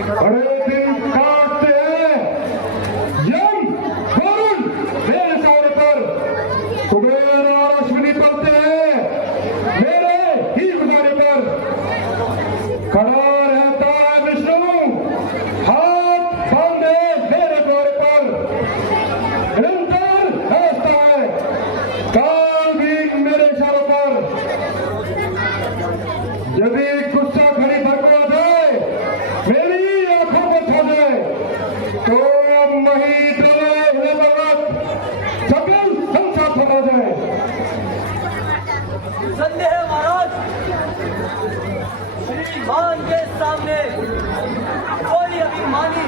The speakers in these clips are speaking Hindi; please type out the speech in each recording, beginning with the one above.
बड़े दिन काटते हैं यम वरुण मेरे सारे पर, कुबेर और अश्विनी पड़ते हैं मेरे ही गुजारे पर। खड़ा रहता है विष्णु हाथ बांधे मेरे द्वारे पर, निरंतर हंसता है काल भी मेरे इशारों पर। यदि गुस्सा घड़ी भर को आ जाए मेरी आंखों को छा जाए तो मही डोले सकल संसार थमा जाए। संदेह महाराज, श्रीमान के सामने कोई अभिमानी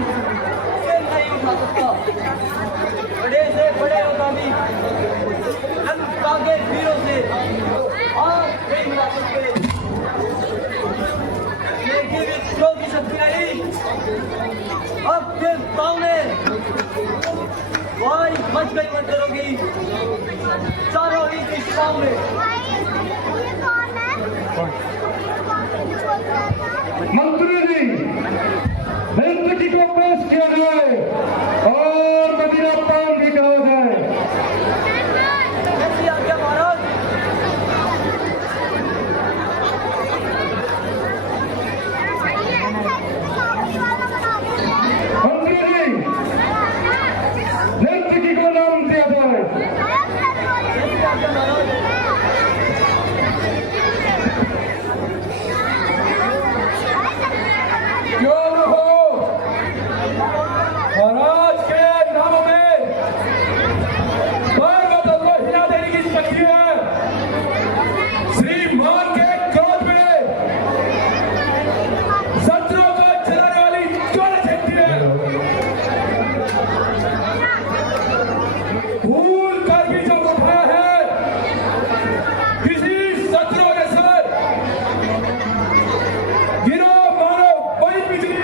से नहीं उठा सकता। बड़े से बड़े आगामी लंका के वीरों से हाथ नहीं मिला सकते। लेकिन विद्रोह की शक्ति नहीं आपके सामने वाई मच गई मंदिरों की चारों ही दिशाओं में। मंत्री जी नर्तकी को पेश किया जाए और मदिरा पान भी कहा जाए। कैसी आज्ञा महाराज। मंत्री जी नर्तकी को नाम दिया जाए। कैसी आज्ञा महाराज। महाराज के नाम में पर्वत को हिला देने की शक्ति है। श्रीमान के क्रोध में शत्रुओं को जलाने वाली ज्वाला छेड़ती है। भूल कर भी जो उठाया है किसी शत्रु के सर गिरो मारो बड़ी बिजली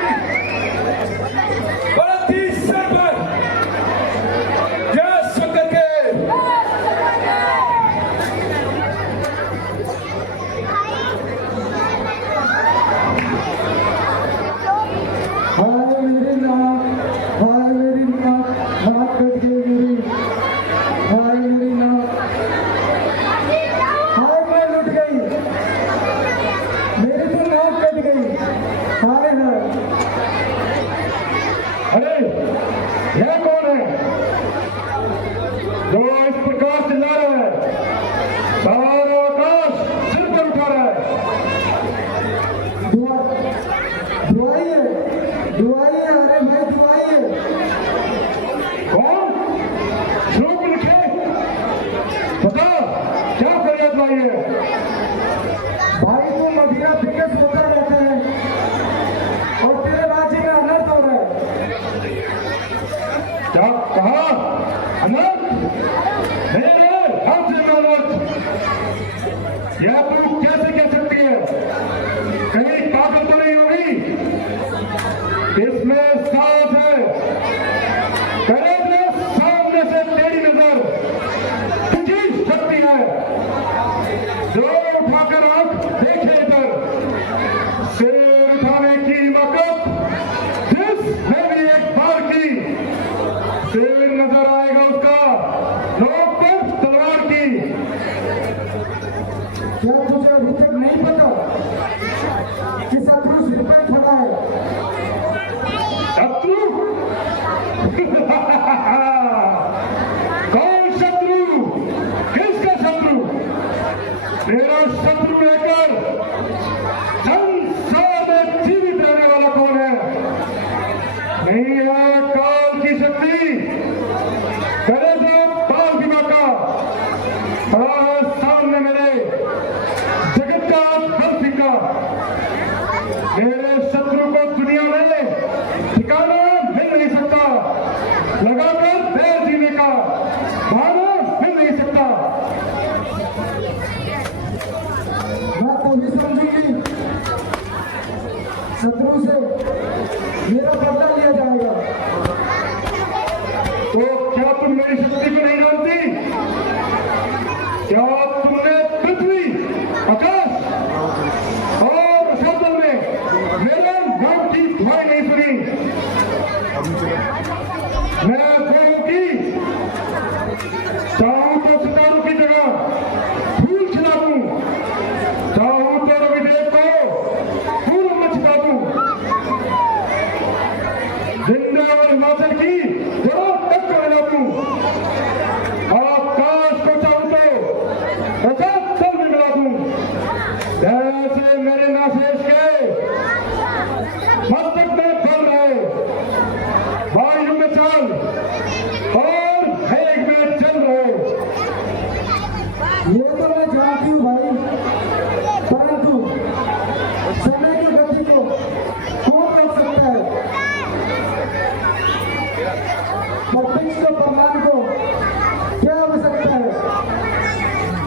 अरे यह कौन है जो इस प्रकार चिल्ला रहा है? सारा आकाश सिर पर उठा रहा है। दुआई है, अरे भाई दुआई है। कौन? श्लोक लिखे बता क्या फरियाद लाई है? भाई तू मदिरा पी के सोता रहता है और तेरे राज्य में अनर्थ हो रहा है। क्या कहा? अनर्थ? मेरे हाथ से अनर्थ? यह तू कैसे कह सकती है? कहीं पागल तो नहीं होगी? इसमें सांस है। करे दे सामने से तेरी नजर तुझी शक्ति है जो उठाकर आंख देखे इधर। सिर उठाने की हिम्मत जिसने भी एक बार की, सिर नजर आएगा उसका नोक पर तलवार की। क्या तुझे अभी तक नहीं पता कि शत्रु सिर पर खड़ा है? शत्रु? कौन शत्रु? किसका शत्रु? तेरा शत्रु लेकर संसार में जीवित रहने वाला कौन है? नहीं है काल की शक्ति, करे जो पाल की माता खड़ा है सामने मेरे जगत का बल सिक्का। मेरे शत्रु को दुनिया में ठिकाना मिल नहीं सकता, लगाकर पैर जीने का भाना मिल नहीं सकता। बात तो भी समझूंगी, शत्रु से मेरा बदला लिया जाएगा। तो क्या तुम मेरी शक्ति को नहीं जानती? क्या तुमने पृथ्वी, आकाश और रसातल में मेरे नाम की दुआएं नहीं सुनी। मैं गोरों की चाहूं तो सितारों की जगह फूल खिला दूं, चाहूं तो रविदेव को फूल में छिपा दूं, जिंदा और हिमाचल की जड़ों तक को हिला दूं, आकाश को चाहूं तो रसातल में मिला दूं, जैसे मेरे नाशेष के मस्तक में फल रहे वायु में चल और वेग में चल रहे। ये तो मैं जानती हूँ भाई, परंतु समय की गति को कौन रोक सकता है? प्रत्यक्ष को प्रमाण को क्या हो सकता है?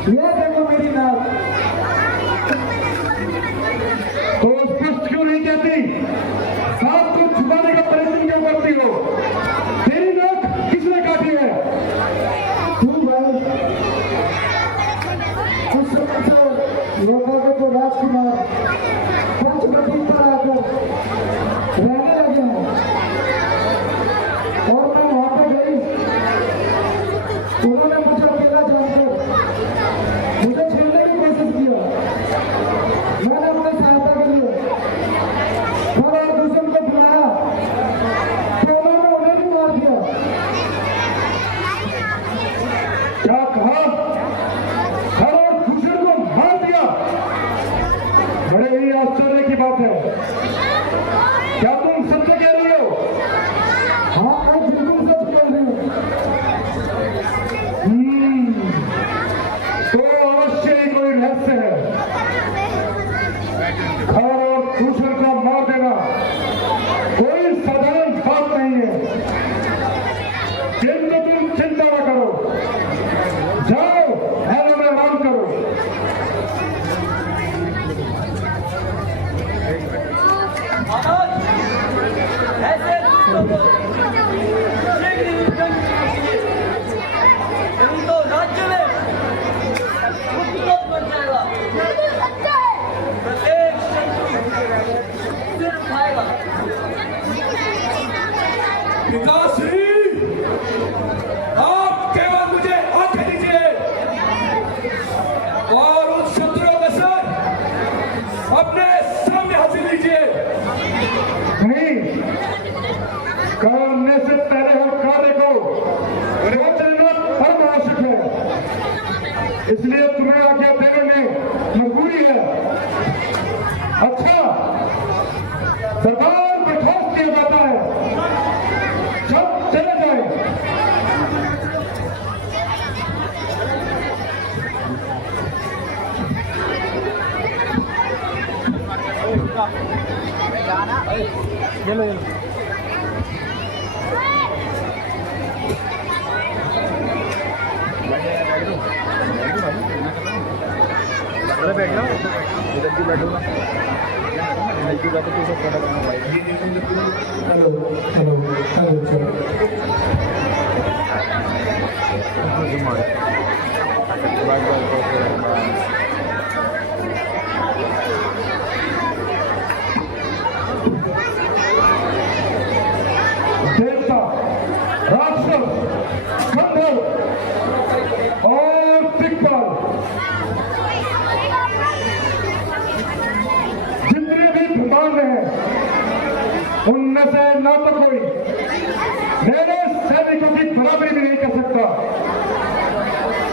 ये देखो मेरी नाक, तो स्पष्ट क्यों नहीं कहती? सांप को छुपाने का प्रयत्न क्यों करती हो? तेरी नाक किसने काटी है? तू भाई कुछ समय से लोगों को राजकुमार पंचवटी पर आकर रहने लगे हैं और मैं वहां पर गई, उन्होंने मुझे अकेला जानकर मुझे छेड़ने की कोशिश किया। मैंने अपनी सहायता के लिए घर और दूसरों को बुलाया तो उन्होंने उन्हें भी मार दिया। क्या कहा? घर और दूसरे को मार दिया? बड़े ही आश्चर्य की बात है। क्या तुम सच कह रही हो? हाँ, मैं बिल्कुल सच बोल रही हूँ। तो अवश्य ही कोई रहस्य है। घर और दूसरे को मार देना कोई साधारण बात नहीं है, किंतु तुम चिंता न करो, जाओ महलों में आराम करो। महाराज, ऐसे दुष्टों को शीघ्र ही दंड कीजिए, नहीं तो राज्य में उपद्रव बढ़ जाएगा। प्रत्येक शत्रु सिर उठाएगा। पिताश्री, आप केवल मुझे आज्ञा दीजिए और उन शत्रुओं का सर अपने सामने हासिल लीजिए। नहीं, करने से पहले हर कार्य को रोक लेना परम आवश्यक है, इसलिए तुम्हें आज्ञा देने में मजबूरी है। अच्छा, सरदार बर्खास्त किया जाता है, जब चले जाए। देवता, राक्षस, गंधर्व और दिक्पाल, जितने भी ब्रह्मांड हैं, उनमें से ना तो कोई मेरे सैनिकों की बराबरी भी नहीं कर सकता।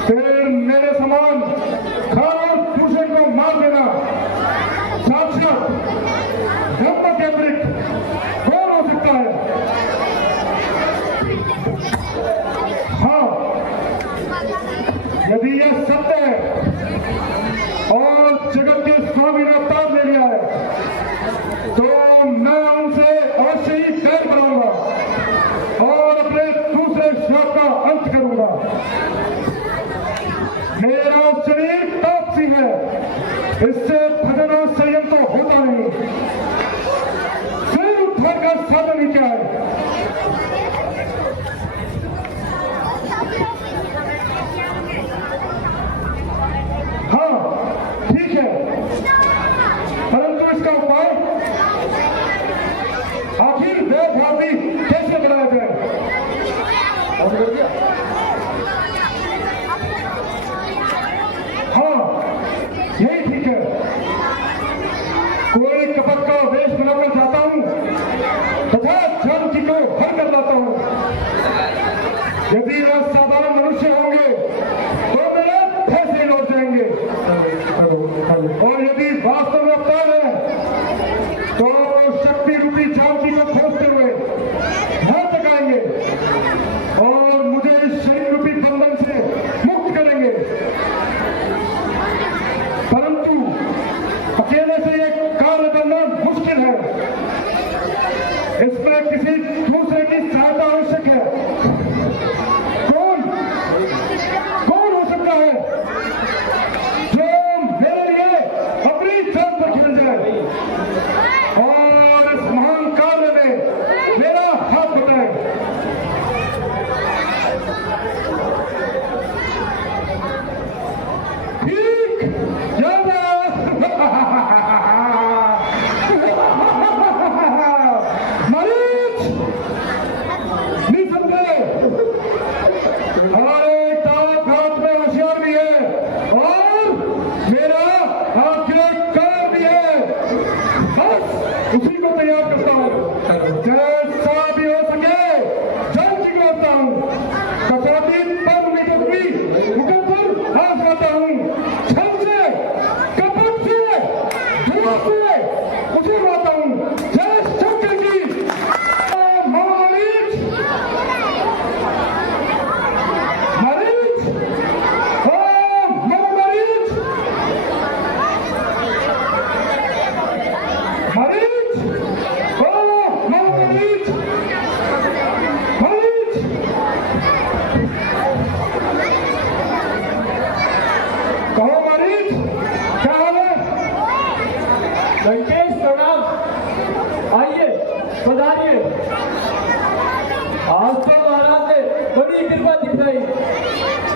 फिर मेरे समान खान और दूसरे को मार देना साक्षात धर्म के अतिरिक्त कौन हो सकता है? हाँ, यदि यह सत्य है और जगत के स्वामी ने ताज ले लिया है, तो मैं उनसे अवश्य ही पैर बनाऊंगा और अपने दूसरे श्राप का अंत करूंगा। मेरा शरीर तापसी है, इससे भजन और संयम तो होता नहीं। सिर उठाने का साधन ही क्या है? हाँ, ठीक है, परंतु इसका उपाय यदि वे साधारण मनुष्य होंगे तो मेरे पैसे लौट जाएंगे, और यदि वास्तव में अवतार है तो शक्ति रूपी झांकी को खोजते हुए हाथ तकाएंगे और मुझे इस शरीर रूपी बंधन से मुक्त करेंगे। परंतु अकेले से ये कार्य करना मुश्किल है, इसमें किसी दूसरे की सहायता आवश्यक है। कौन हो सकता है जो मेरे लिए अपनी जान पर खेल जाए और इस महान कार्य में मेरा हाथ बताए? ठीक याद है। मरीज निसंदेह हमारे ताक हाथ में होशियार भी है और मेरा आज्ञाकार भी है। बस उसी को तैयार करता हूँ, जैसा भी हो सके जल्द करता हूँ। कसौटी पर निकलती मुकद्दर आजमाता हूँ, छल से कपट से धूप से उसे माता हूँ। जय शंकर की मरीज मरीज मरीज मरीज मरीज मरीज कहो मरीज, क्या हाल है? लंकेश प्रणाम, आइए पधारिए। आज तो महाराज ने बड़ी कृपा दिखाई,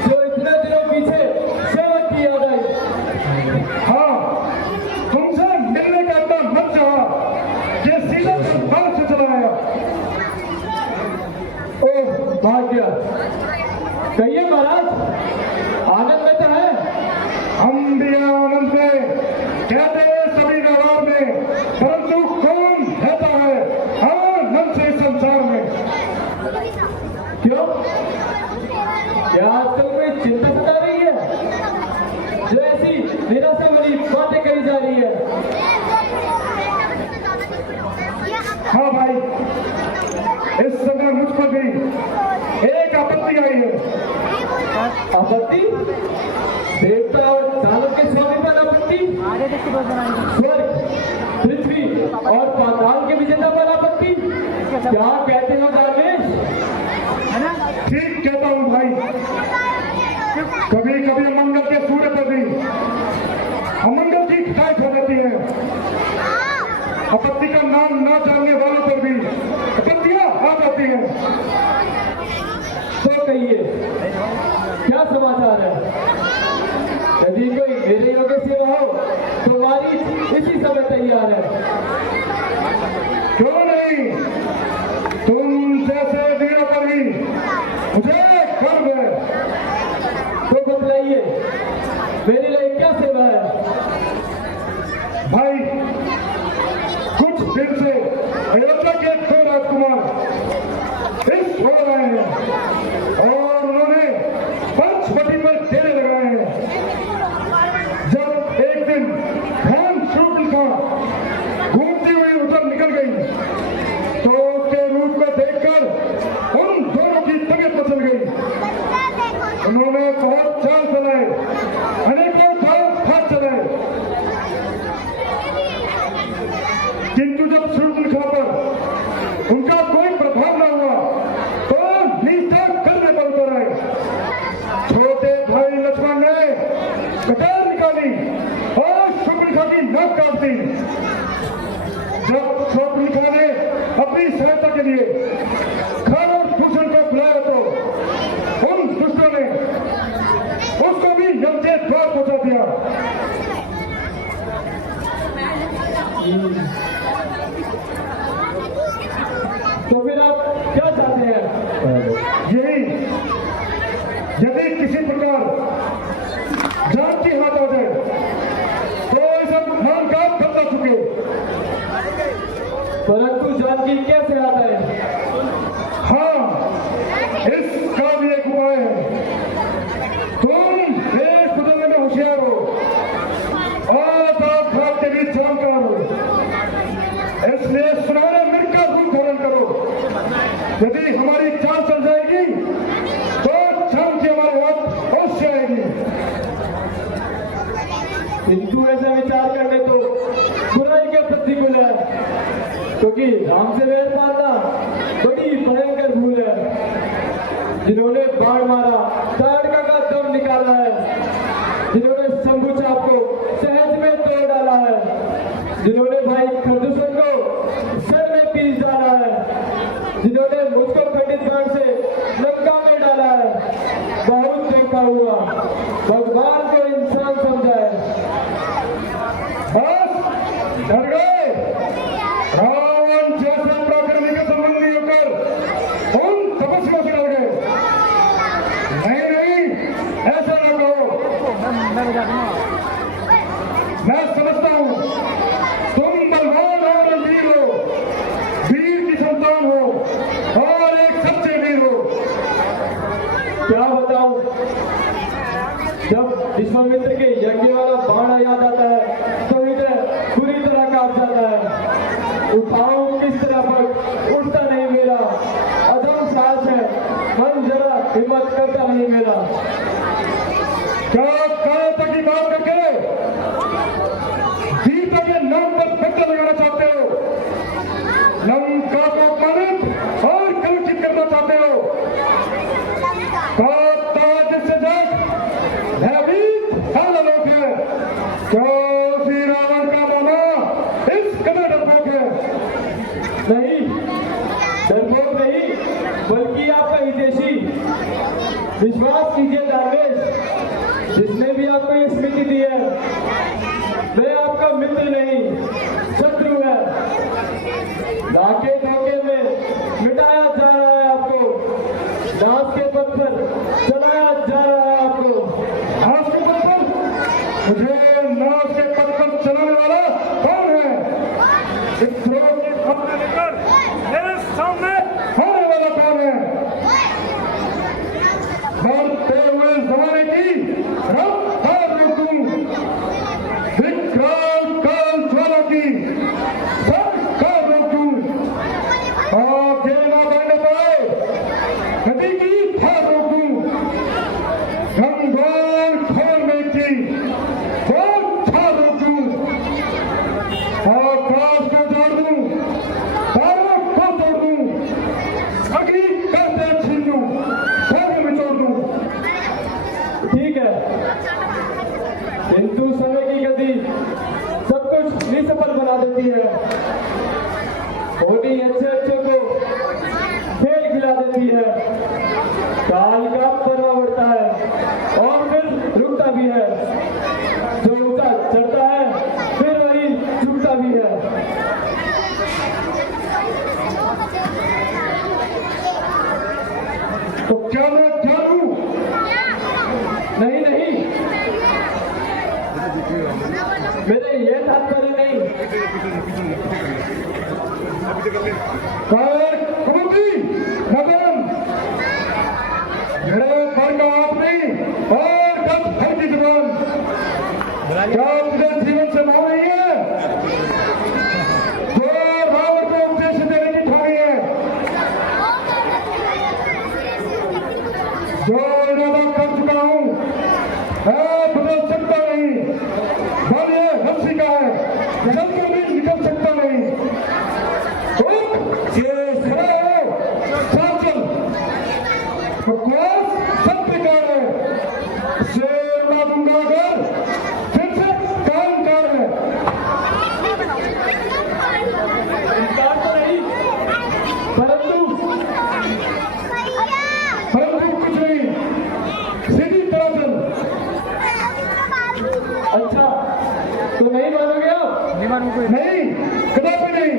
जो इतने दिनों पीछे सेवक की याद आई। हाँ, तुमसे मिलने का इतना मन चाहा कि सीधा बात से चला आया। ओह भाग्य, कहिए महाराज, आनंद में तो है। हम भी आनंद में, कहते हैं सभी व्यवहार में, परंतु कौन रहता है आनंद से इस संसार में? क्यों, क्या आजकल कोई चिंता सता रही है जो ऐसी निराशा वाली बातें कही जा रही है? हाँ भाई, इस समय मुझ पर भी एक आपत्ति आई है। आपत्ति? देवता और दानव के स्वामी पर आपत्ति? स्वर्ग, पृथ्वी और पाताल के विजेता पर आपत्ति? क्या कहते हो दानेश? ठीक कहता हूँ भाई, कभी कभी मंगल के सूर्य पर भी अमंगल की खटाई हो जाती है। आपत्ति का नाम ना जानने वालों पर भी आपत्तियां आ जाती हैं। तो कहिए, क्या समाचार है? यदि कोई मेरे योग्य सेवा हो तो हमारी इसी समय तैयार है। क्यों नहीं, तुम जैसे वीरों पर भी मुझे गर्व है। तो बतलाइए, मेरे लिए क्या सेवा है? भाई, कुछ दिन से अयोध्या के 2 राजकुमार इस हो रहे हैं और उन्होंने पंचवटी पर डेरे लगाए हैं। जब एक दिन खान शूर्पणखा घूमती हुई उधर निकल गई तो उसके रूप को देखकर उन दोनों की तबीयत मचल गई। उन्होंने बहुत चाल चलाए, अनेकों दाव फाट चलाए, किंतु जब शूर्पणखा पर उनका कोई प्रभाव न हुआ तो निष्ठा करने पर उतर आए। छोटे भाई लक्ष्मण ने कटार निकाली और शूर्पणखा की नाक काट दी। जब शूर्पणखा ने अपनी सहायता के लिए खान और भूषण को बुलाया तो उन दुष्टों ने उसको भी यम के द्वार पहुंचा दिया। तो फिर आप क्या चाहते हैं? यही, यदि किसी प्रकार जान की हाथ आ जाए तो इस अपमान का बदला चुके। परंतु जानकी कैसे आता है? हाँ, इस काम ये यदि हमारी चाल चल जाएगी तो क्षण की हमारे हाथ अवश्य आएगी। किंतु ऐसा विचार करने तो बुराई के प्रतिकूल है, क्योंकि राम से वैर मानना बड़ी भयंकर भूल है। जिन्होंने बाण मारा ताड़का का दम निकाला है, जिन्होंने शंभू चाप को सहज में तोड़ डाला है, जिन्होंने भाई खरदूषण को सर में पीस डाला है, जिन्होंने मुझको खंडित बाण से लंका में डाला है, बहुत धोखा हुआ। भगवान को इंसान समझा है। बस डर गए। रावण जैसे पराक्रमी के संबंधी होकर उन तपस्या से डर गए। नहीं नहीं, ऐसा न कहो। मैं समझता हूँ तुम बलवान और रणवीर हो, वीर की संतान हो और एक सच्चे वीर हो। क्या बताऊं, जब विश्वामित्र के यज्ञ वाला बाण याद आता है तो हृदय पूरी तरह कांप जाता है। उठाऊं किस तरह पर उठता नहीं मेरा, अधम साहस है, मन जरा हिम्मत करता नहीं मेरा। क्या कायरता की बात करके गीता के नाम पर पट्टा लगाना चाहते हो? लंका को अपमानित और कलुषित करना चाहते हो? जिससे जग भयभीत सारा लोग है। क्या श्री रावण का मामा इस कदर डरपोक है? नहीं, डरपोक नहीं, बल्कि आपका हितैषी। विश्वास कीजिए दानवेश, जिसने भी आपको ये स्मृति दी है वह आपका मित्र नहीं शत्रु है। धोखे धोखे में मिटाया जा रहा है आपको, नाश के पथ पर चलाया जा रहा है आपको। नाश के पथ पर? मुझे नाश के पथ पर चलाने वाला कौन है? इस द्रोह की खबर लेकर मेरे सामने आने वाला कौन है? बढ़ते हुए जमाने की रफ्तार रोकूं, विकराल काल ज्वाला की सरकार रोकूं, आगे ना बढ़ने पाए नदी की धार रोकूं, गंगार खोल में की धार रोकूं, आकाश को जोड़ दूं, तारों को तोड़ दूं, अग्नि करते छीन दूं, स्वर्ग में छोड़ दूं। ठीक है, किंतु समय की गति सब कुछ निसफल बना देती है। होनी अच्छे अच्छे को खेल खिला देती है। काल का पर्वा बढ़ता है और फिर रुकता भी है। जो ऊंचा चढ़ता है फिर वही झुकता भी है। तो क्या मैं जानूं? नहीं नहीं, मेरे ये तात्पर्य नहीं। कायर कबूती नगन मेरे पर का आपने और गत भर की जुबान क्या मुझे जीवन से भाव नहीं है? जो रावण को उपदेश देने की ठानी है, जो इरादा कर चुका हूं मैं बदल सकता नहीं। बल ये हंसी का है, निकल कर भी निकल सकता नहीं। सब बेकार है, शेर ना दूंगा अगर फिर से काम कार है। इंकार तो नहीं, परंतु कुछ नहीं, सीधी तरह चल। अच्छा, तो नहीं मानोगे आप? नहीं, कदापि नहीं।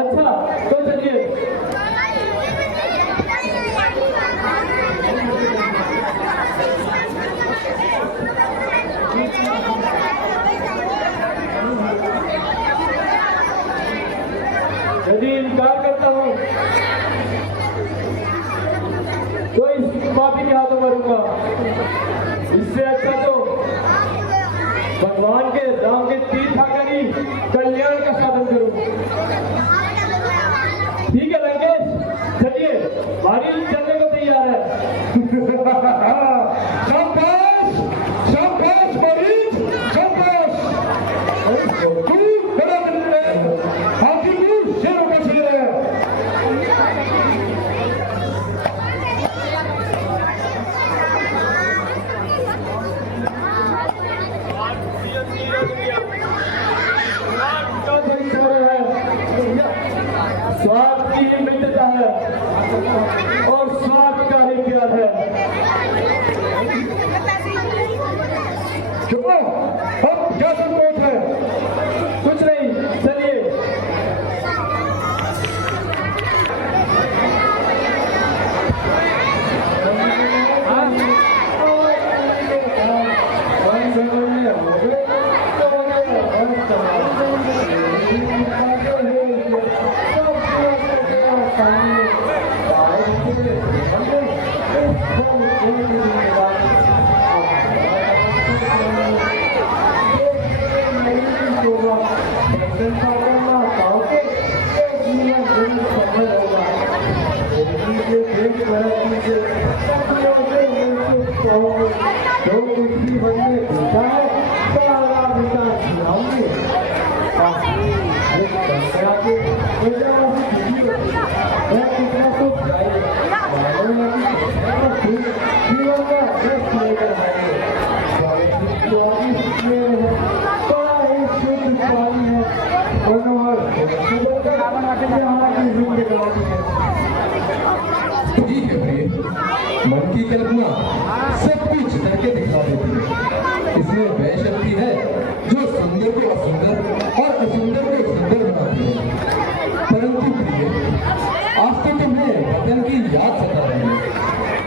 अच्छा, तो चलिए। यदि इनकार करता हूं तो इस पापी के हाथों मरूंगा। इससे अच्छा तो भगवान के राम के तीर खाकर ही कल्याण का साधन करूं। आके प्रजावासी खुशी होती है। वह कितना सुख चाहिए मालूम है कि जीवन का रस लेकर आएंगे। बड़ा ही शुद्ध पानी है और यहाँ की जिंदगी है। ठीक है प्रिय, मन की कल्पना सब कुछ करके दिखा देती है। इसमें वह शक्ति है जो सुंदर को असुंदर और असुंदर को सुंदर बनाती है। परंतु प्रिय, आज तो तुम्हें वतन की याद सता रही है,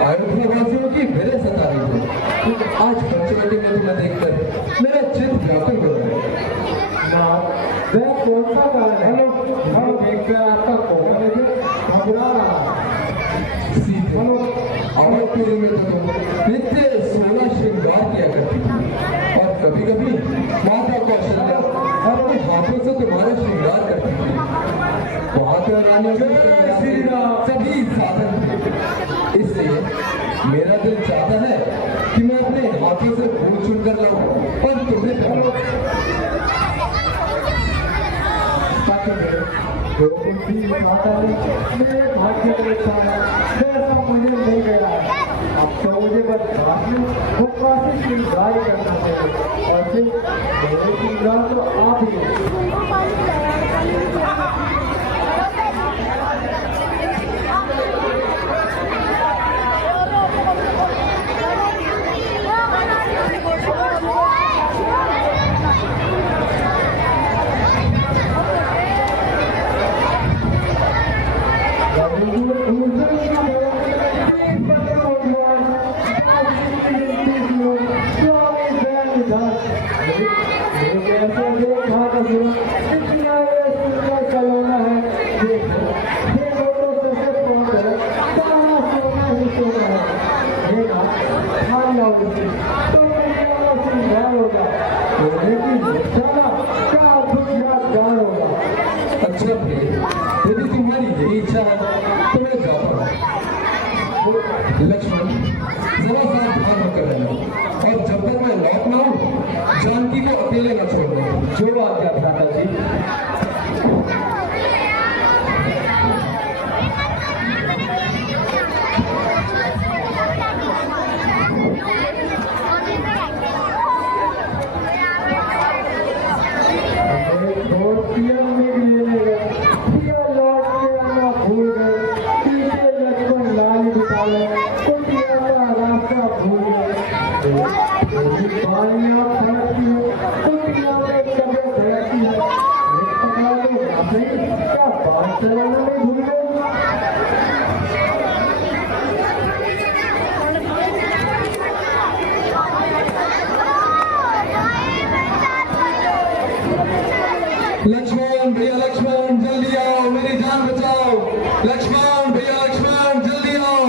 अयोध्या वासियों की विरह सता रही है। आज पंचवटी में तुम्हें देखकर मेरा चित्त व्याकुल हो रहा है। वह कौन सा कारण है हम देखकर आपका कौन घबरा रहा है। अवधपुरी में तो नित्य 16 श्रृंगार किया करती थी और कभी कभी माता कौशल्या अपने हाथों से तुम्हारा श्रृंगार करती थी। वहां तो रानियों के सभी साधन थे। इसलिए मेरा दिल चाहता है कि मैं अपने हाथों से फूल चुन कर लाऊं और तुम्हें पहनाऊं। मेरे भाग्य में लिखा है वैसा मुझे मिल गया है। अब तो मुझे बस घाट में वो काफी श्रृंगार करना चाहिए और फिर मेरे श्रृंगार तो आप ही हैं। अच्छा प्रिय, यदि तुम्हारी यही इच्छा है तो मैं जाता हूँ। लक्ष्मण, जरा सा ध्यान रखकर रहना और जब तक मैं लौट ना आऊं जानकी को अकेले न छोड़ना। जो आज्ञा भ्राता जी। लक्ष्मण भैया, लक्ष्मण जल्दी आओ, मेरी जान बचाओ। लक्ष्मण भैया, लक्ष्मण जल्दी आओ।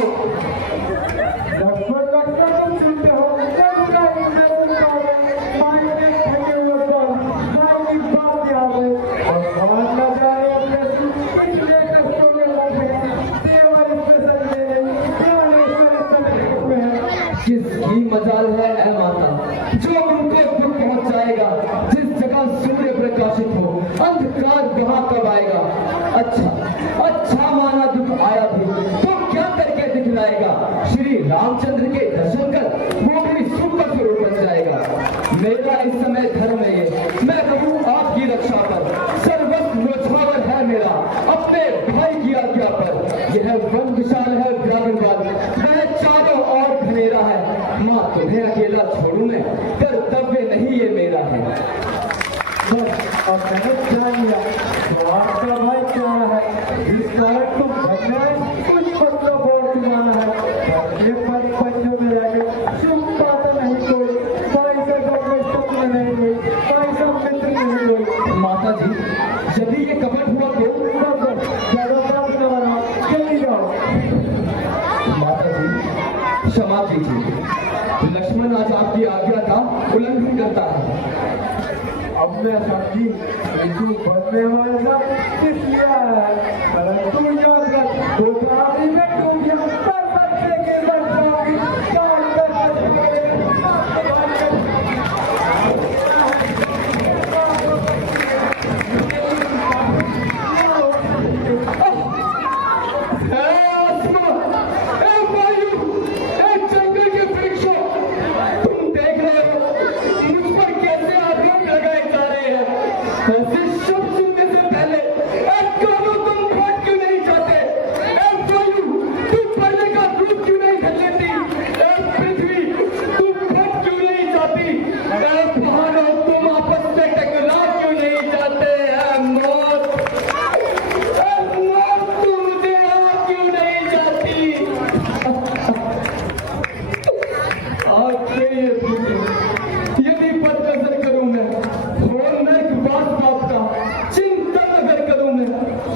लक्ष्मण तुम चिंते हो किसकी मजाल है ऐ माता जो उनको दुख पहुंचाएगा। जिस जगह सूर्य प्रकाशित हो अंधकार वहां कब आएगा। अच्छा माना दुख आया भी तो क्या करके दिखलाएगा। श्री रामचंद्र के दर्शन कर वो भी सुपर स्वरूप बन जाएगा। मेरा इस समय धर्म है ये, मैं रहूं आपकी रक्षा पर। सर्वस्व न्यौछावर है मेरा अपने भाई की आज्ञा पर। यह वन विशाल है व्यागनवाद, वह चारों और घनेरा है। माँ तुम्हें अकेला छोड़ू मैं, कर्तव्य नहीं ये मेरा है। और मैंने क्या लिया तो आपका भाई क्या है इस कारण तुम कुछ पत्रों बोल दिलाना है। ये पद पंचों में जाके शुभ बात नहीं कोई भाई से स्वप्न नहीं कोई भाई सब मित्र नहीं कोई। माता जी यदि ये कपट हुआ तो चली जाओ। माता जी क्षमा कीजिए, लक्ष्मण आज आपकी आज्ञा का उल्लंघन करता है। अब मैं समझी बनने वाले सब किस लिया है परंतु याद रख दोपहरी में तुम पर बच्चे के बच्चों की चाल कर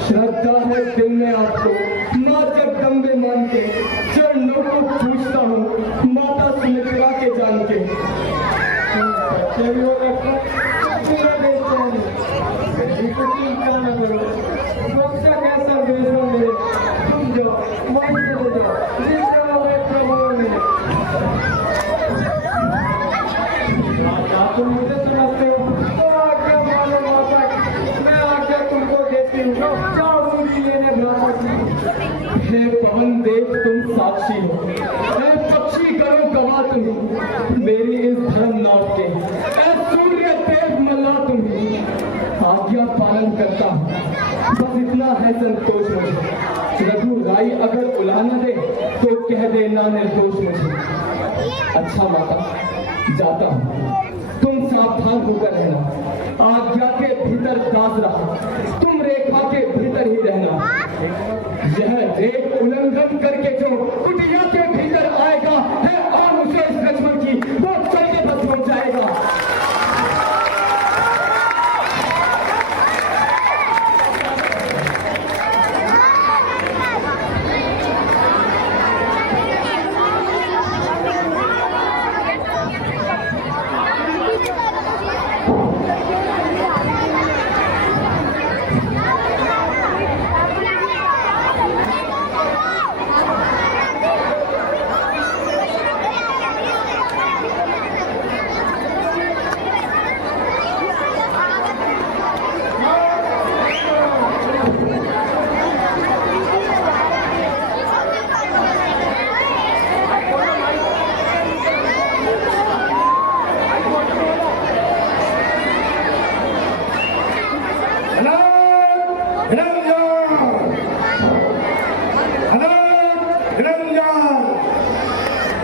श्रद्धा है दिल में आपको माँ जगदम्बे मान के, चरणों को पूछता हूँ माता सुमित्रा के जान के। सच्चे भी हो लगता पूरा देश चाहिए मेरी को चिंता न करो सुरक्षा कैसा देश हो मेरे तुम जाओ मन से ले जाओ जिस जाओ प्रभु मेरे तुम मुझे सुनाते हो तो आज्ञा मानो माता मैं आज्ञा तुमको देती हूँ जाओ मुझे लेने ब्राह्मण की। हे पवन देव तुम साक्षी हो, हे पक्षी करो गवाह तुम मेरी इस धर्म नाट के, हे सूर्य देव मल्ला तुम आज्ञा पालन करता हूँ, बस इतना है संतोष मुझे। रघु राई अगर उला न दे तो कह देना निर्दोष मुझे। अच्छा माता जाता हूँ, तुम सावधान होकर रहना, आज्ञा के भीतर दास रहा, तुम रेखा के भीतर ही रहना। यह रेख उल्लंघन करके जो कुटिया के भीतर आएगा है और उसे इस लक्ष्मण की वो चल के बस हो जाएगा।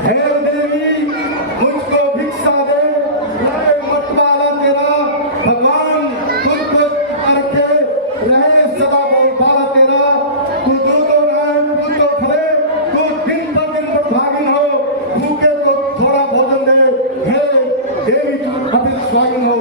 हे देवी मुझको भिक्षा दे, रहे मतवाला तेरा भगवान तुझको रखे, रहे सदा बाला तेरा, तू दूधो रहे तू तो खरे, तू दिन पर दिन प्रभागी हो, भूखे को थोड़ा भोजन दे, हे देवी तू अति स्वागत हो।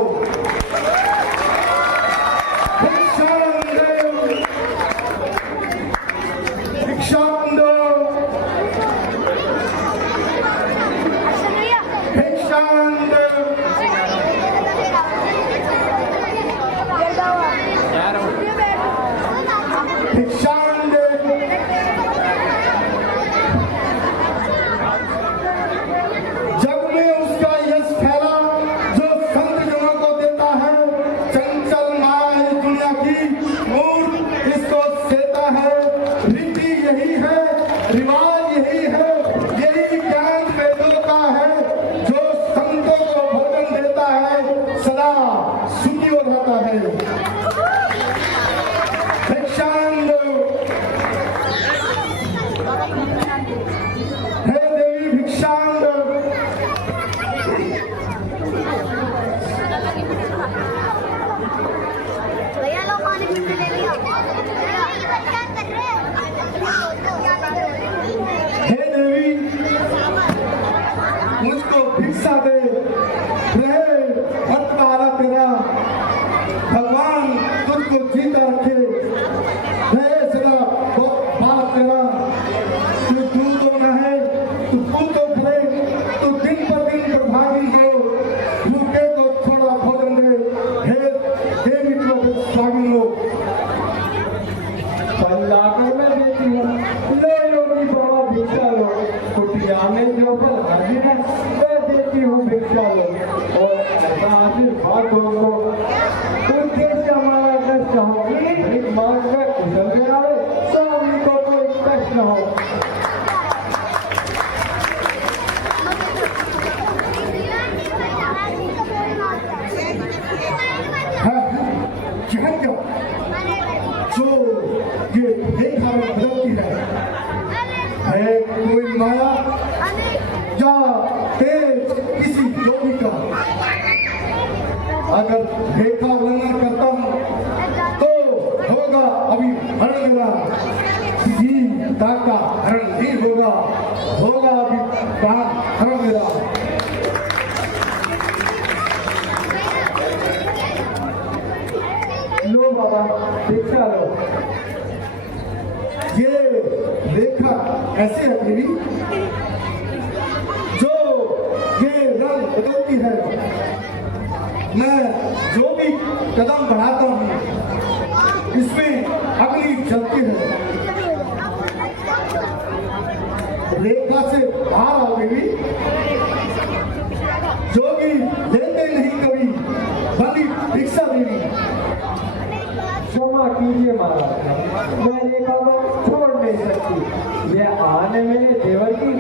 रिवाज यही है, यही ज्ञान वेदों का है, जो संतों को भोजन देता है सदा सुखी हो रहता है। भिक्षांद हे देवी भिक्षांद, भैया लोग पानी पीने ले लिया हे देवी मुझको भिक्षा दे, रहे मतवाला तेरा भगवान तुझको जीता रखे, रहे सदा बाला तेरा, तू दूधो न है तू पूतो खरे, तू दिन पर दिन प्रभागी हो, भूखे को थोड़ा भोजन दे, हे देवी तू स्वामी हो। लाकर मैं देती हूँ ले योगी बाबा भिक्षा लो, कुटिया में जो पर हाजिर है मैं देती हूँ भिक्षा लो, और ऐसा आशीर्वाद हो उनके से हमारा कष्ट हो, एक मार्ग में कुशल के आवे तो उनको कोई कष्ट न हो। जो ये देखा बदलती है कोई माया या तेज किसी योगी का, अगर देखा उल्लंघन करता हूँ तो होगा अभी हरण मेरा, सीता का हरण नहीं होगा, होगा अभी प्राण हरण मेरा। लो बाबा भिक्षा लो। रेखा ऐसी है देवी जो ये रंग बदलती है। मैं जो भी कदम बढ़ाता हूँ इसमें अग्नि जलती है। रेखा से बाहर आओ देवी, जोगी लेते नहीं कभी बलि भिक्षा देवी। क्षमा कीजिए महाराज, मैं रेखा को छोड़ नहीं सकती। ये आने मेरे देवर की,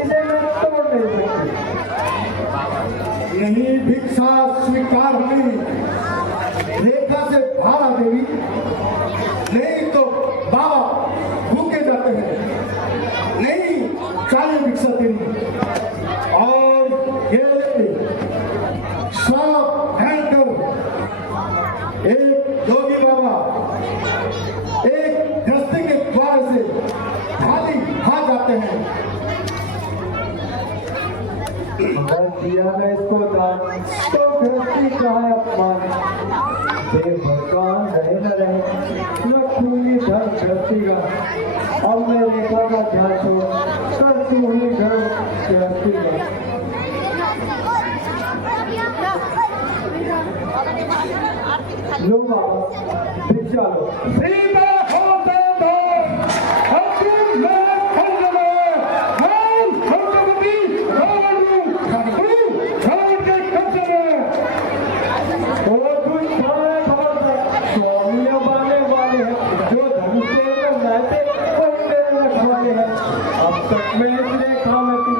इसे मैं तोड़ नहीं सकती। नहीं भिक्षा स्वीकार नहीं, रेखा से बाहर आ देवी, नहीं तो बाबा भूखे जाते हैं। नहीं चाहिए भिक्षा तेरी। और ये श्राप भयंकर एक योगी बाबा एक गृहस्थी के द्वार से खाली खा जाते हैं। अगर दिया मैं इसको दान तो गृहस्थी का है अपमान। देव भगवान रहे न रहे, न खूनी धर्म गृहस्थी का। अब मैं रेखा का ध्यान छोड़ करती हूँ धर्म गृहस्थी का। लो बाबा भिक्षा लो। सीता होते तो अर्जुन में खंडन हाल खंडवती रावणु तू रावण के कब्जे में। और कुछ खाने खबर स्वामी बाने वाले हैं जो धनुष में रहते पढ़ने में रखवाले हैं। अब तक मैं इस रेखा में थी,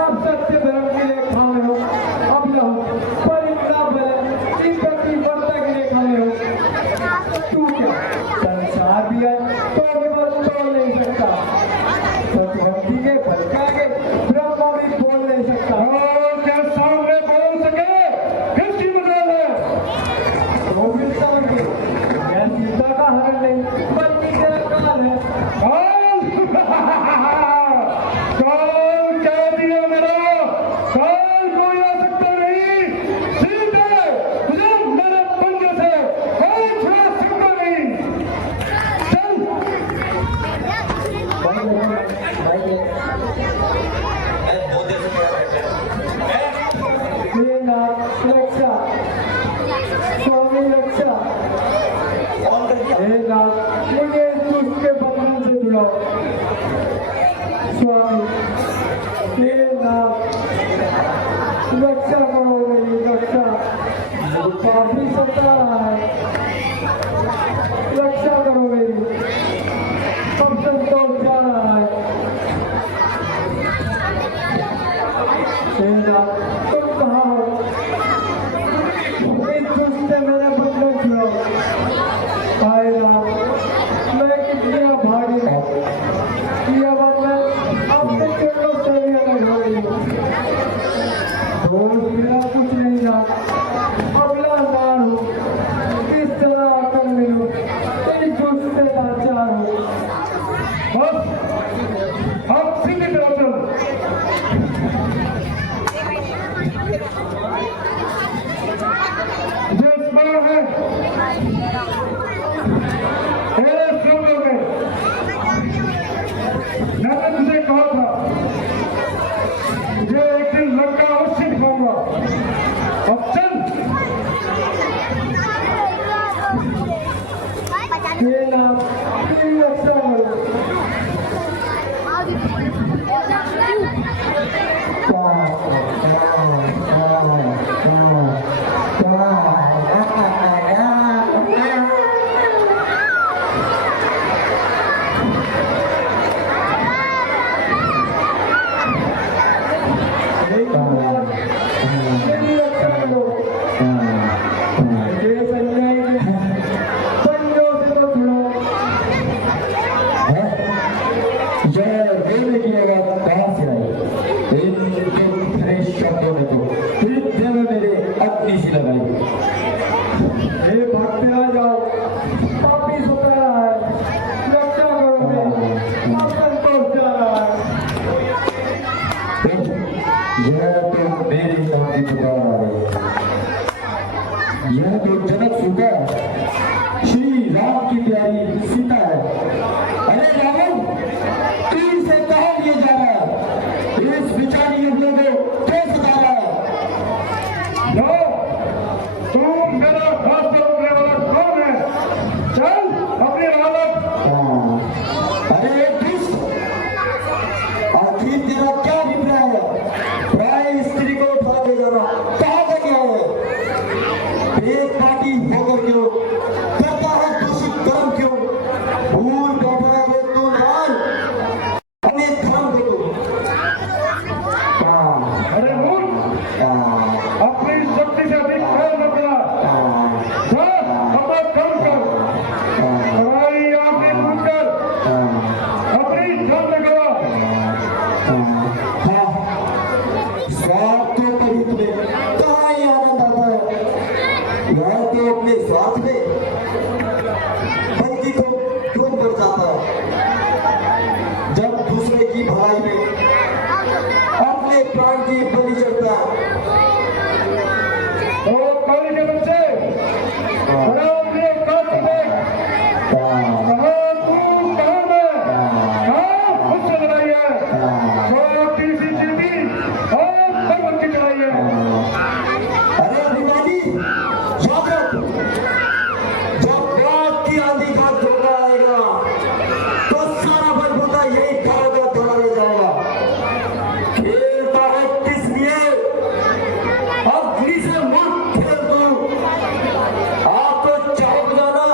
अब सत्य धर्म की रेखा में हो। अब न हो परिणा बल की गति वर्ता की रेखा में हो। तू क्या संसार भी है तो भी बल तोड़ नहीं सकता। सतभक्ति के बल के आगे ब्रह्मा भी बोल नहीं सकता। और क्या सामने बोल सके किसकी मदद है? गोविंद समझ के मैं सीता का हरण नहीं बल्कि तेरा काल है। काल कह दिया मेरा, काल कोई आ सकता नहीं। सीधे तुझे मेरे पंजे से कोई छुड़ा सकता नहीं। चल ये नाथ रक्षा स्वामी रक्षा। हे नाथ मुझे दुष्ट के बंधन से छुड़ाओ स्वामी। हे नाथ रक्षा करो मेरी रक्षा। मुझे पापी सता रहा है, रक्षा करो मेरी। कब संतोष जा रहा है। हे नाथ तुम कहाँ हो? इस दुष्ट से मेरा बंधन छुड़ाओ। हाय राम, मैं कितनी अभागी हूँ कि अब मैं अपने चरणों से भी अलग हो गई हूँ। दोष मेरा कुछ नहीं जान, अगला नार हूँ। किस तरह आकर मिलूँ इस दुष्ट से लाचार हूँ। बस अब सीधी तरफ चल। तुझे स्मरण है तेरे श्लोकों में मैंने तुझे कहा था तुझे एक दिन लंका अवश्य दिखाऊंगा। अब चल। हे नाथ मेरी रक्षा करो। मेरी रक्षा करो। मुझे संजय के पंजों से तो छुड़ाओ। जय देवी की आवाज कहाँ से आई? माली के बच्चे बड़ा अपने औकात को देख। कहाँ तू कहाँ मैं कहाँ मुझसे लड़ाई है छोटी सी चीटी और पर्वत की चढ़ाई है। अरे अभिमानी याद रख, जब रात की आंधी का झोंका आएगा तो सारा बलबूता यही खाओगा दौड़े जाएगा। खेलता है किस लिए? अग्नि से मत खेल तू, आप तो चाहे बजाना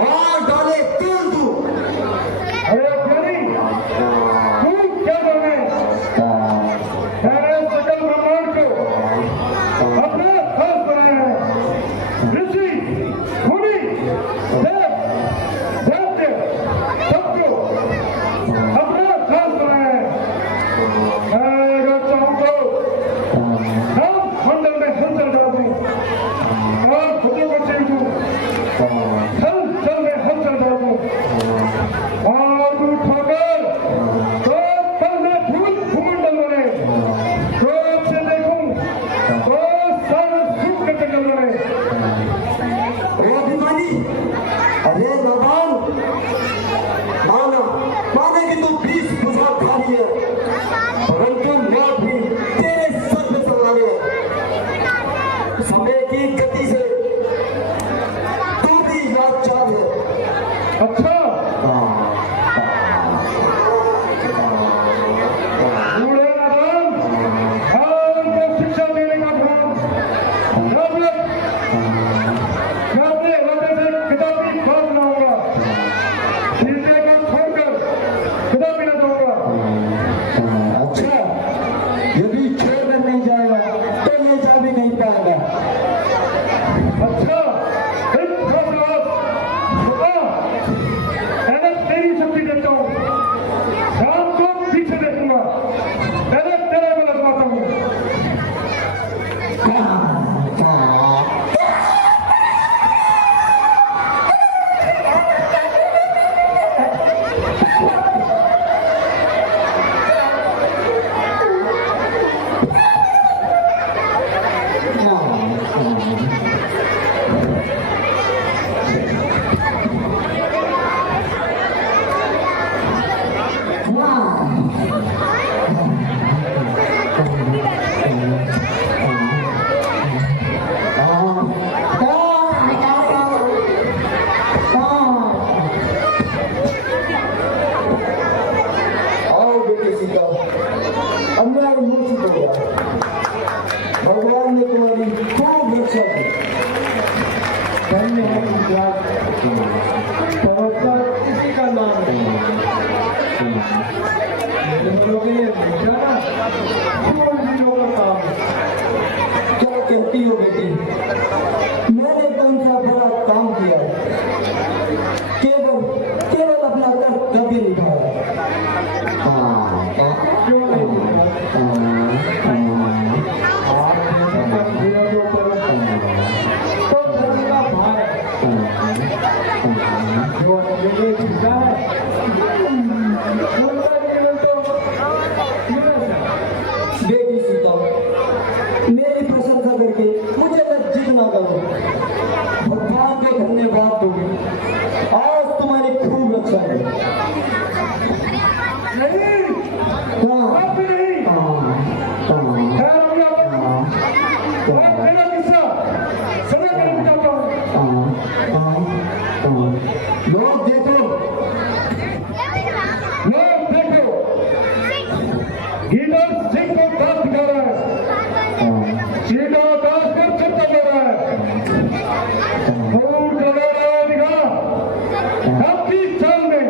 और डाले तेल तू। अरे अभिमानी तू क्या करने मैंने सकल ब्रह्मांड को अपना खास बनाया है। ऋषि मुनि देव दैत्य सबको अपना खास बनाया है। मैं अगर चाहूं तो हम मंडल में हलचल डाल दूं और खुदों को चीर दूं, हलचल में हलचल डाल दूं और तू उठाकर तो तल में धूल भूमंडल बने। क्रोध से देखूं तो सारा सुख के जंगल बने। ओ अभिमानी, अरे नवाब, माना माने कि तू 20 भुजा खाली है, परंतु मौत भी तेरे सर पे सवार है। समय की गति से तू भी लाचार है। अच्छा बूढ़े नादान और उनको शिक्षा देने का ध्यान जब तक मैं अपने इरादे से कदापि बात न होगा, सीधे को छोड़कर कदापि न दूंगा। अच्छा, यदि छोड़कर नहीं जाएगा तो ये जा भी नहीं पाएगा। अच्छा एक खास बात बता, मैंने तेरी शक्ति देता हूँ, शाम को पीछे देखूंगा, पहले तेरे में लगवाता हूँ। आओ बेटे सीता, अन्याय मूर्छित हो गया। भगवान ने तुम्हारी खूब रक्षा की। धन्य है विद्यास, पर्वता किसी का नाम नहीं। बोलोगे ये बेचारा फूल दिनों का काम है। क्या कहती हो बेटी? मैंने कौन सा बड़ा काम किया? केवल केवल अपना कर्तव्य निभाया। क्यों नहीं बोला? आप जैसे का दिया जो पर्वत तो धर्म का भार है। जो अकेले जीता है उनका जीवन तो विरस है। बेटी सीता, मेरी प्रशंसा करके मुझे लज्जित ना करो। भगवान को धन्यवाद दोगे, आज तुम्हारी खूब रक्षा है। नहीं आप भी नहीं खैर अभी आप और मेरा किस्सा समय कर बताता हूँ। लोग देखो, लोग देखो, गीता सिंह को दांत दिखा रहा है, चीता आकाश पर चलता जा रहा है, फूल लगा रहा है निगाह आपकी चाल में,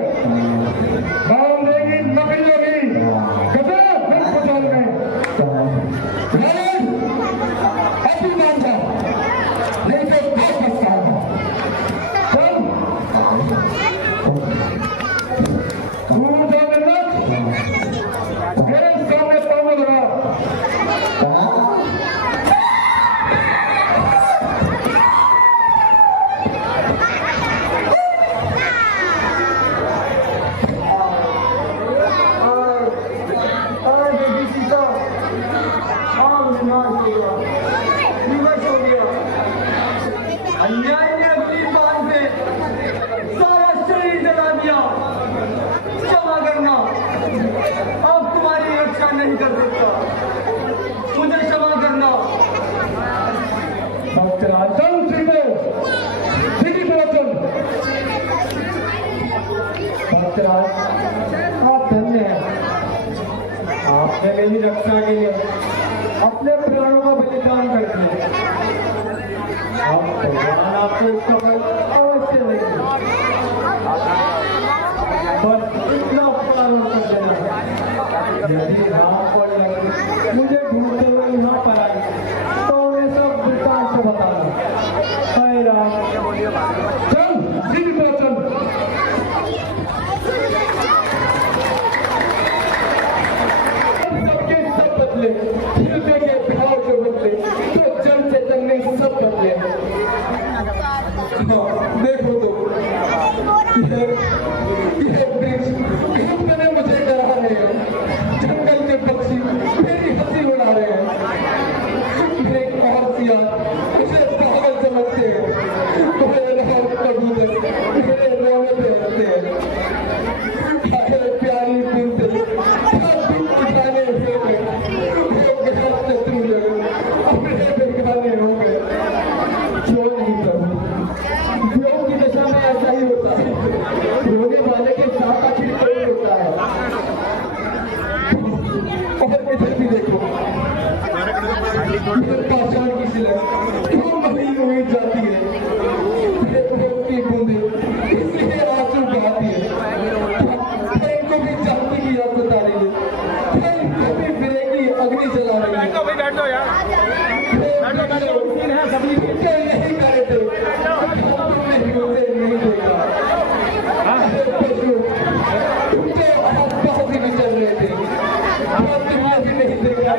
बांध देगी लकड़ियों की गदा बिल्कुल चाल में। अभी मान जा, नहीं तो बहुत पछताएगा। चल दूर जा मिलना, मेरे सामने पाँव लगा। छात्राज, आप धन्य हैं। आपने मेरी रक्षा के लिए अपने प्राणों का बलिदान कर दिया। अब भगवान आपको इसका फल अवश्य देंगे। बस इतना उपकार कर देना, यदि राम और लक्ष्मण मुझे ढूंढते हुए यहाँ पर आए तो उन्हें सब वृत्तांत से बताना। हाय राम, चल सीधा चल। सबके सब बदले, हृदय के भाव जो बदले, तो जन चेतन में सब बदले। हाँ, देखो तो यह वृक्ष कितने मुझे डरा रहे हैं। जंगल के पक्षी मेरी हंसी उड़ा रहे हैं। मेरे और सियार मुझे पागल समझते हैं। कोयल और कबूतर मेरे रोने पे हंसते हैं। हाय प्यारी बूंदे उठाने हुए वो गहन शत्रु लोग अपने बेगाने हो गए। क्यों नहीं प्रभु, योग की दशा में ऐसा ही होता है। रोने वाले के साथ आखिर कोई होता है। और इधर भी देखो, इधर पाषाण की शिला क्यों मलिन हुई जाती है। प्रेम की बूंदें इसलिए आंसू बहाती है। क्या इनको भी जानती की याद बता रही है। क्या इनको भी विरह की अग्नि जला रही है। क्या यही करे थे, तुमने भी उसे नहीं देखा। तुम तो आस-पास ही विचर रहे थे। क्या तुमने भी नहीं देखा।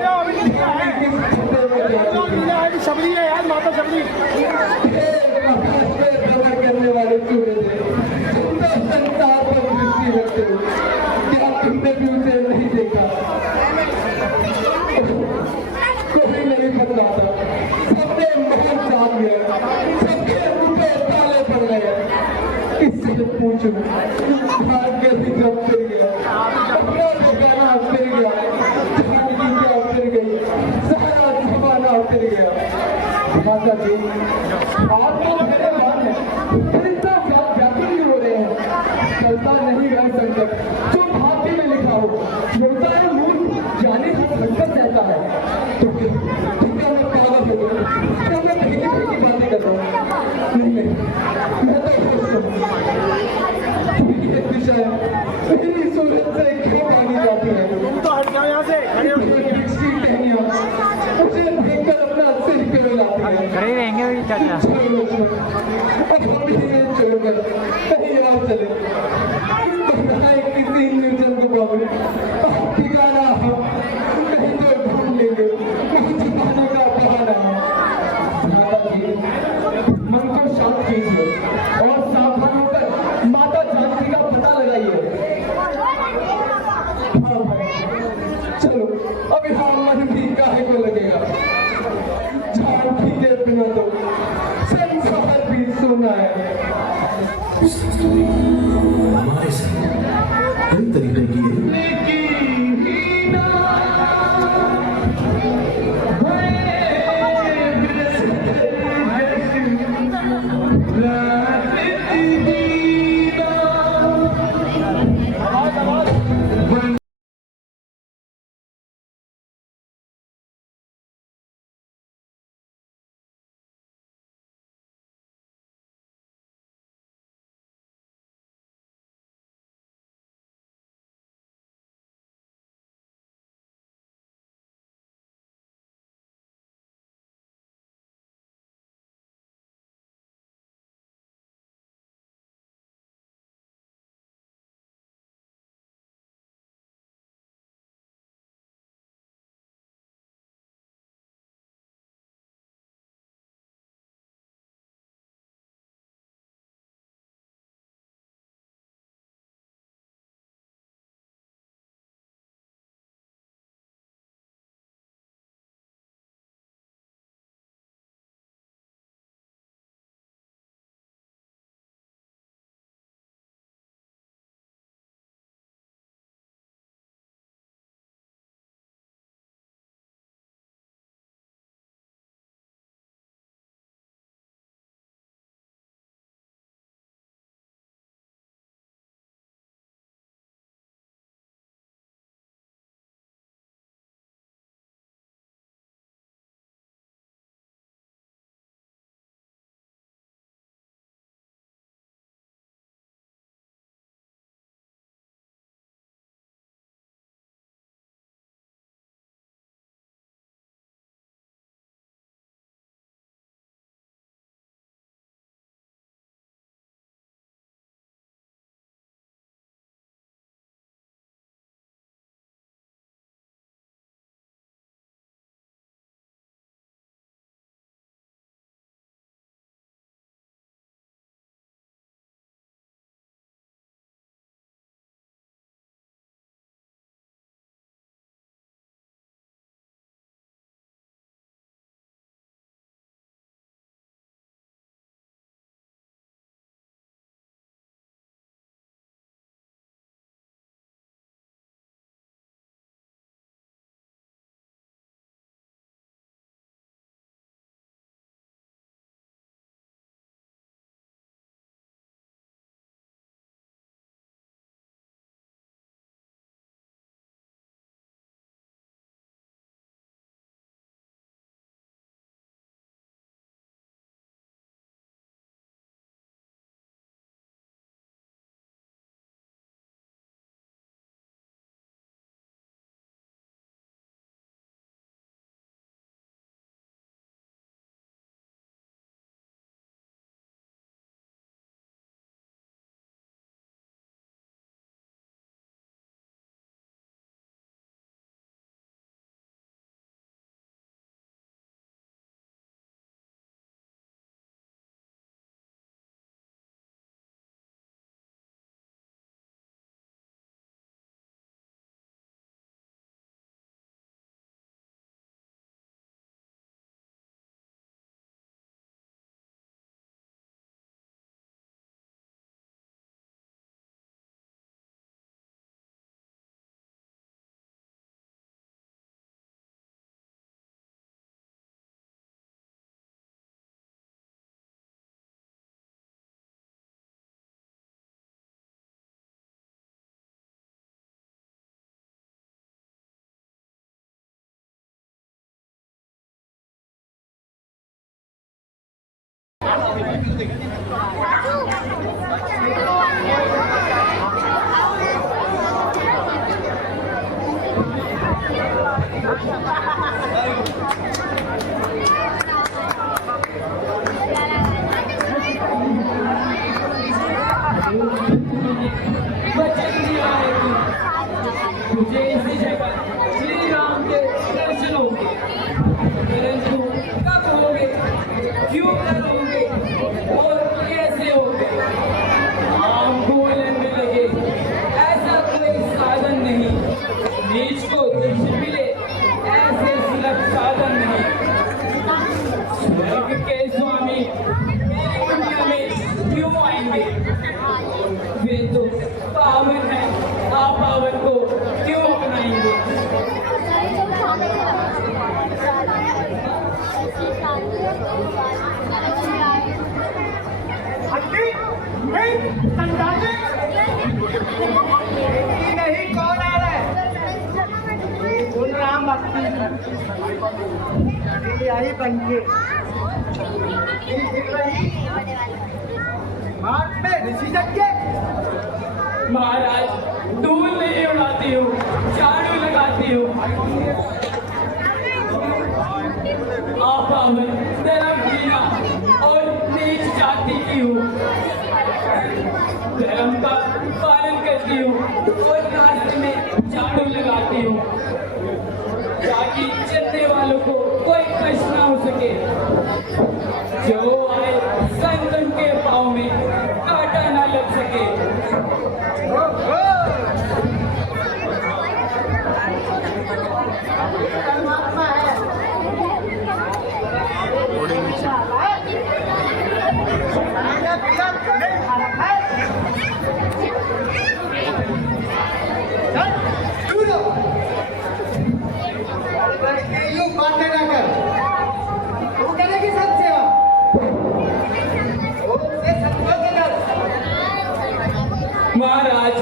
किस खतरे में जाती थी। सबरी है यार, माता सबरी। आकाश में भ्रमण करने वाले चूहे थे। तुम तो संसार पर दृष्टि रखते हो। क्या तुमने भी उसे नहीं देखा। कोई नहीं बदलाता, सबने मोहन चाह लिया, सबके रुपए ताले पड़ गए। इससे पूछो, भाग्य भी जब फिर गया, अपना ठिकाना फिर गया, जिंदगी क्या फिर गई, सारा जमाना फिर गया। माता जी, आप तो मेरे मान है, फिर इतना व्याकुल क्यों हो रहे हैं। चलता नहीं रह संकट जो भाग्य में लिखा हो। होता है मूर्ख जाने का संकट रहता है। तो क्या मैं पागल हो गया, क्या मैं फेंकी फेंकी बातें कर रहा हूँ। नहीं, मैं तो खुश हूँ। ये दिशा है, मेरी सूरत से क्यों पानी जाती है। तुम तो हट जाओ यहाँ से, खड़े हो। वृक्ष की टहनियाँ मुझे देखकर अपना सिर क्यों लाती है। खड़े रहेंगे भी चाचा। चलो लक्ष्मण, अब हम इन्हें छोड़कर कहीं और चले। बनाए किसी निर्जन गुफा में ठिकाना हम कहीं तो ढूंढ लेंगे। छुपाने का बहाना। माता जी, मन को शांत कीजिए और सावधान होकर माता जानकी का पता लगाइए। हाँ भाई, चलो अब यहाँ मन भी काहे को लगेगा। जानकी के बिना तो संसार भी सोना है। हमारे साथ कई तरीके की वचन दिया है कि तुझे इसी जगह श्री राम के दर्शन होंगे, परंतु कब होंगे, क्यों कब होंगे और कैसे होंगे आपको लगने लगे। ऐसा कोई साधन नहीं, नीच को दर्शन मिले ऐसे सुलभ साधन नहीं। स्वर्ग के स्वामी मेरी दुनिया में क्यों आएंगे, वे तो पावन है, आप पावन को क्यों अपनाएंगे। नहीं कौन आ रहा है? बोल राम भक्ति आई बन के मार्ग में ऋषि जगह महाराज धूल नहीं उड़ाती हूँ, झाड़ू लगाती हूँ। आप पावन धर्म हीना और नीच जाति की हूँ, धर्म का पालन करती हूँ और रास्ते में झाड़ू लगाती हूँ ताकि चलने वालों को कोई कष्ट ना हो सके। जो आए संतन के पाँव में कांटा ना लग सके। परमात्मा है। यूं बातें ना कर, तू करेगी सब सेवा। से सबको के डर। महाराज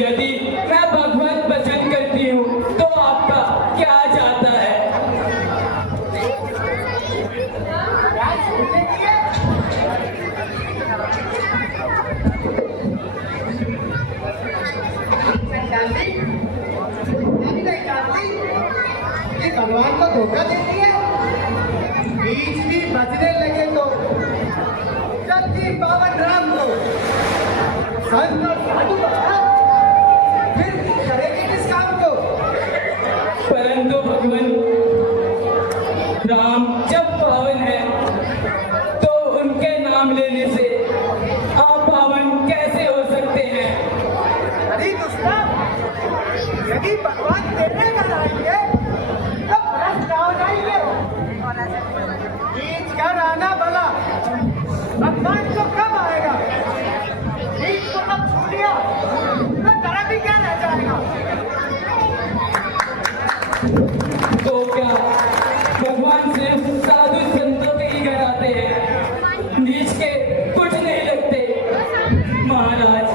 यदि मैं भगवत भजन करती हूँ तो आपका क्या जाता है। भगवान को धोखा देती है, बीच भी बजने लगे तो जल्दी पावन राम को संत और साधु बना, फिर करेगी किस काम को। परंतु भगवान राम जब पावन है तो उनके नाम लेने से आप पावन कैसे हो सकते हैं। अरे दुष्टा, यदि भगवान तेरे घर आएंगे तो भ्रष्ट हो जाएंगे। बीच का राना भला भगवान को कब आएगा, बीच को कब छू लिया तो तरह भी क्या रह जाएगा। तो क्या भगवान सिर्फ साधु संतों के ही घर आते हैं, नीच के कुछ नहीं लगते। महाराज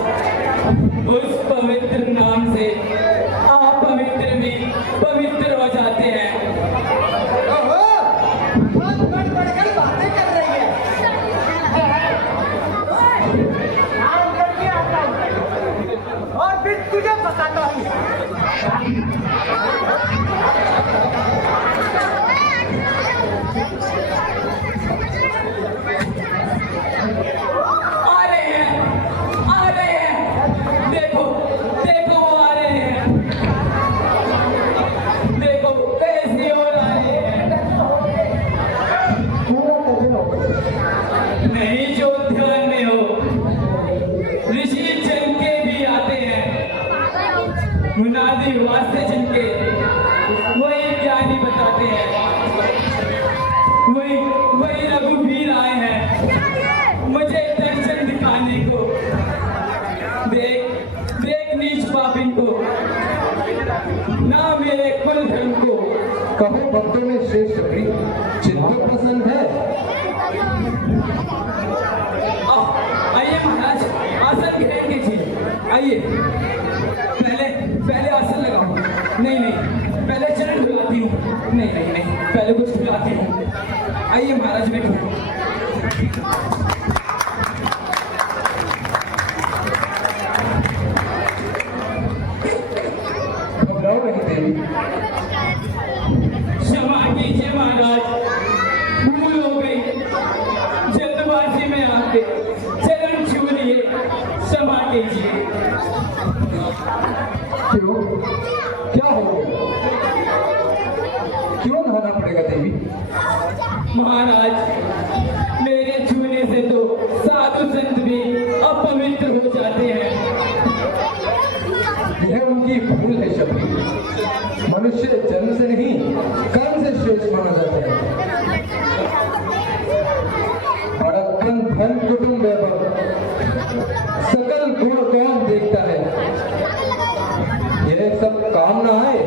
उस पवित्र नाम से आप पवित्र भी पवित्र हो जाते हैं। ओहो, बहुत बढ़-बढ़कर बातें कर रही है। नाम करके आता हूँ और फिर तुझे बताता हूँ। आ रहे हैं, देखो देखो वो आ रहे हैं, देखो कैसे और आ रहे हैं। नहीं जो ध्यान में हो, ऋषि जन के भी आते हैं, मुनादी वास्ते जन के, वही ज्ञानी बताते हैं, वही रघुवीर आए हैं मुझे दर्शन दिखाने को। देख नीच पापिन को, ना मेरे कुल धर्म को। कहो भक्तों में श्रेष्ठ भी चित्त प्रसन्न है। आइए महाराज, आसन ग्रहण कीजिए। आइए, पहले आसन लगाओ। नहीं, पहले चरण धुलाती हूँ। नहीं, पहले कुछ धुलाती हूँ। आइए महाराज, बैठो। कीजिए। क्यों, क्या हो गया? क्यों नहाना पड़ेगा देवी? महाराज, मेरे छूने से तो साधु संत भी अपवित्र हो जाते हैं। यह उनकी भूल है शबरी। मनुष्य जन्म से नहीं, कर्म से श्रेष्ठ माना जाता है। बड़प्पन, धन, कुटुंब, वैभव, सकल गुण कौन देखता है? यह सब काम ना आए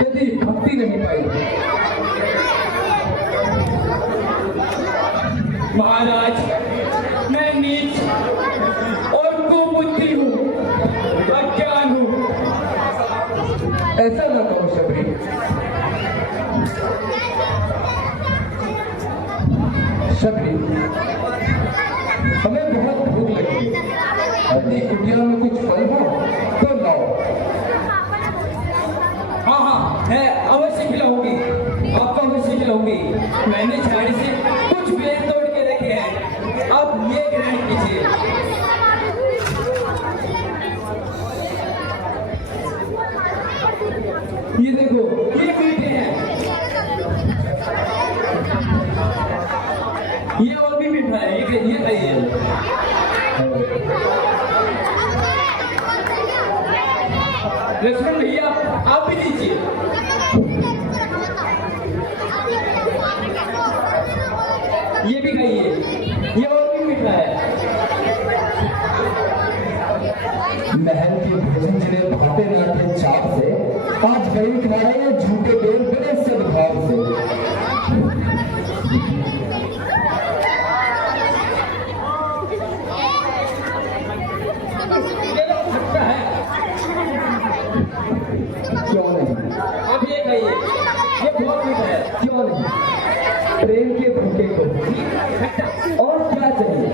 यदि भक्ति नहीं पाई। महाराज, मैं नीच और कुबुद्धि हूँ, अज्ञान हूँ। ऐसा न कहो शबरी। शबरी, हमें बहुत भूख लगी है। यदि कुटिया में कुछ फल हो तो लाओ। हाँ हाँ, है, अवश्य खिलाऊंगी, आपको अवश्य खिलाऊंगी। मैंने झाड़ी से कुछ बेर तोड़ के रखे हैं, अब ये ग्रहण कीजिए। ये देखो, ये मीठे हैं, ये और भी मीठा है, ये खाइए। लक्ष्मण भैया, आप भी लीजिए। ये भी खाइए, ये और भी मीठा है। महल की भोजन जिन्हें भापे नाटे चाप से, आज वही खा रहे हैं झूठे बेर बड़े सद्भाव से। ये तो खट्टा है। क्यों नहीं? आप ये खाइए, ये बहुत मीठा है। क्यों नहीं? प्रेम के भूखे को और क्या चाहिए?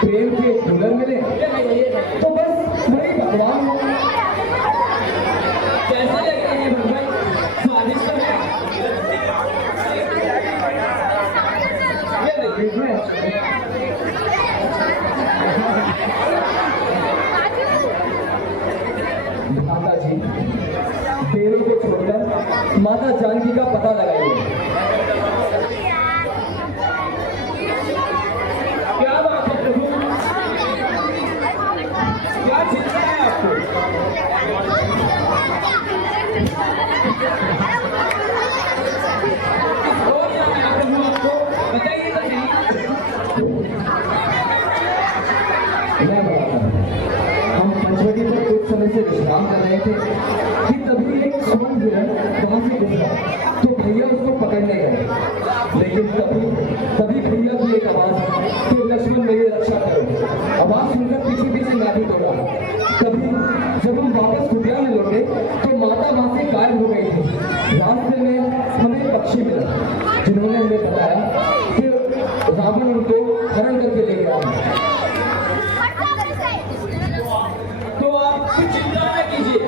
प्रेम के दुल्हन मिले ये खाइए, ये खाइए। तो बस वही भगवान हो। कैसे लग रहे हैं भाई? स्वादिष्ट है। ये देखिए, माता जी, बेरों को छोड़कर माता जानकी का पता लगाइए। क्या बात है प्रभु? क्या चिंता है आपको? और क्या है प्रभु आपको? बताइए तो सही। मैं बताता हूँ। हम पंचवटी पर कुछ समय से विश्राम कर रहे थे कि तभी एक स्वर्ण हिरण वहां से गुजरा तो भैया उसको पकड़ने गए। लेकिन तभी भैया की एक आवाज कि लक्ष्मण मेरी रक्षा करो। आवाज सुनकर पीछे पीछे नाटी दौड़ा। तभी जब हम वापस कुटिया में लौटे तो माता वहां से गायब हो गई थी। रास्ते में हमें पक्षी मिला जिन्होंने हमें बताया कि रावण उनको हरण करके ले गया है। तो आप कुछ चिंता न कीजिए।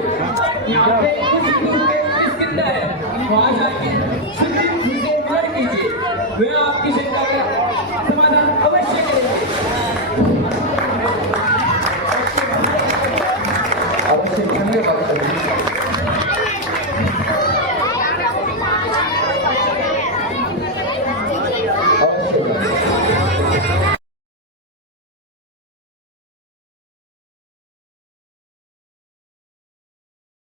यहाँ पे कुछ दूर पे किसकिंदा है, वहाँ जाके शुद्ध से मर कीजिए। मैं आपकी